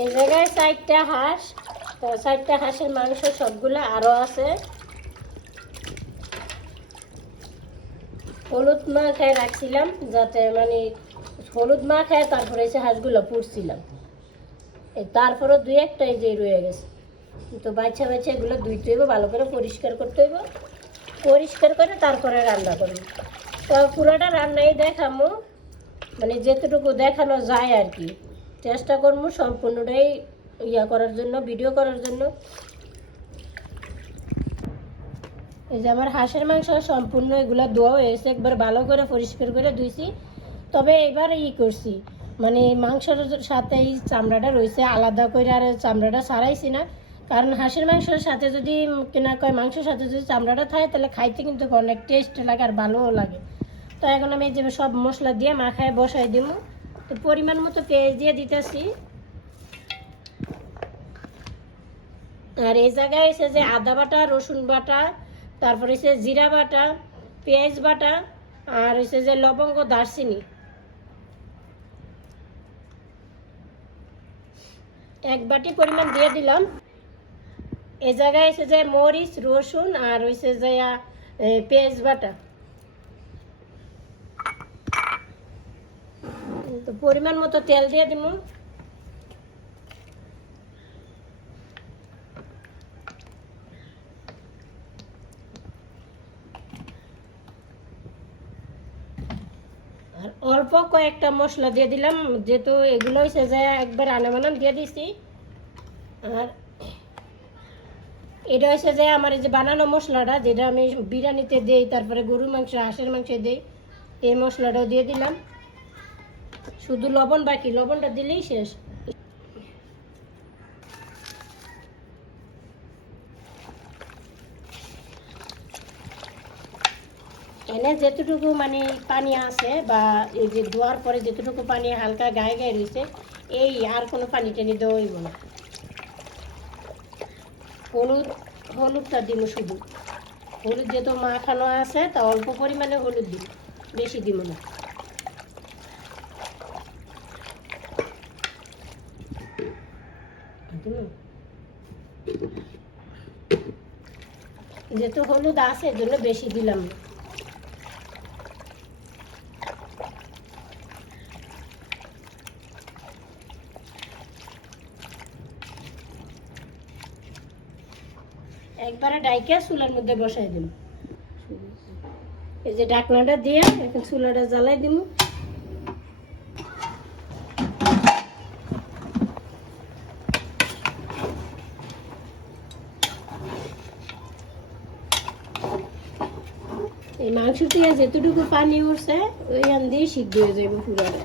এই জায়গায় 4টা হাঁস, তো 4টা হাঁসের মাংস সবগুলো আরও আছে। হলুদ মাখায় রাখছিলাম, যাতে মানে হলুদ মাখায় তারপরে এসে হাঁসগুলো পুড়ছিলাম। তারপরও 2-1টা এই যে রয়ে গেছে। তো বাচ্চা বাচ্চা এগুলো ধুইতে হইব, ভালো করে পরিষ্কার করতে হইব। পরিষ্কার করে তারপরে রান্না করব। তো পুরোটা রান্নাই দেখামো, মানে যেতটুকু দেখানো যায় আর কি। চেষ্টা করবো সম্পূর্ণটাই করার জন্য, ভিডিও করার জন্য। এই যে আমার হাঁসের মাংস সম্পূর্ণ এগুলো ধোয়া হয়েছে, একবার ভালো করে পরিষ্কার করে ধুইছি। তবে এবার করছি, মানে মাংসের সাথে এই চামড়াটা রয়েছে, আলাদা করে আর চামড়াটা ছাড়াইছি না। কারণ হাঁসের মাংসের সাথে যদি কেনা কয় মাংসের সাথে যদি চামড়াটা থাকে, তাহলে খাইতে কিন্তু অনেক টেস্ট লাগে আর ভালোও লাগে। তো এখন আমি এই যে সব মশলা দিয়ে মাখায় বসাই দিব। তো পরিমাণ মতো পেঁয়াজ দিয়ে দিতেছি। আর এই জায়গায় এসে যে আদা বাটা, রসুন বাটা, তারপরে এসে জিরা বাটা, পেঁয়াজ বাটা, আর এসে যে লবঙ্গ, দারচিনি 1 বাটি পরিমাণ দিয়ে দিলাম। এই জায়গায় এসে যে মরিচ, রসুন আর হইছে যে পেঁয়াজ বাটা। তো পরিমাণ মতো তেল দিয়ে দিব। আর অল্প কয়েকটা মশলা দিয়ে দিলাম, যেহেতু এগুলো হইছে যে একবার আনামানান দিয়ে দিছি। আর এটা হচ্ছে যে আমার এই যে বানানো মশলাটা, যেটা আমি বিরিয়ানিতে দিই, তারপরে গরুর মাংস, হাঁসের মাংসে দিই, এই মশলাটাও দিয়ে দিলাম। শুধু লবণ বাকি, লবণটা দিলেই শেষ। এনে যেতটুকু মানে পানি আছে, বা এই যে ধোয়ার পরে যেতটুকু পানি হালকা গায়ে গায়ে রয়েছে, এই আর কোনো পানি টানি দেওয়া হইব না। হলুদটা দিব শুধু। হলুদ যেহেতু মাখানো আছে, তা অল্প পরিমাণে হলুদ দিব, বেশি দিব না। যেহেতু হলুদ আছে, এর জন্য বেশি দিলাম না। একবারে ডাইকে চুলার মধ্যে বসাই দিন। এই যে ঢাকনাটা দিয়ে এখন চুলাটা জ্বালাই দিব। এই মাংস থেকে যেতটুকু পানি উঠছে ওইখান দিয়ে সিদ্ধ হয়ে যাবে পুরোটা।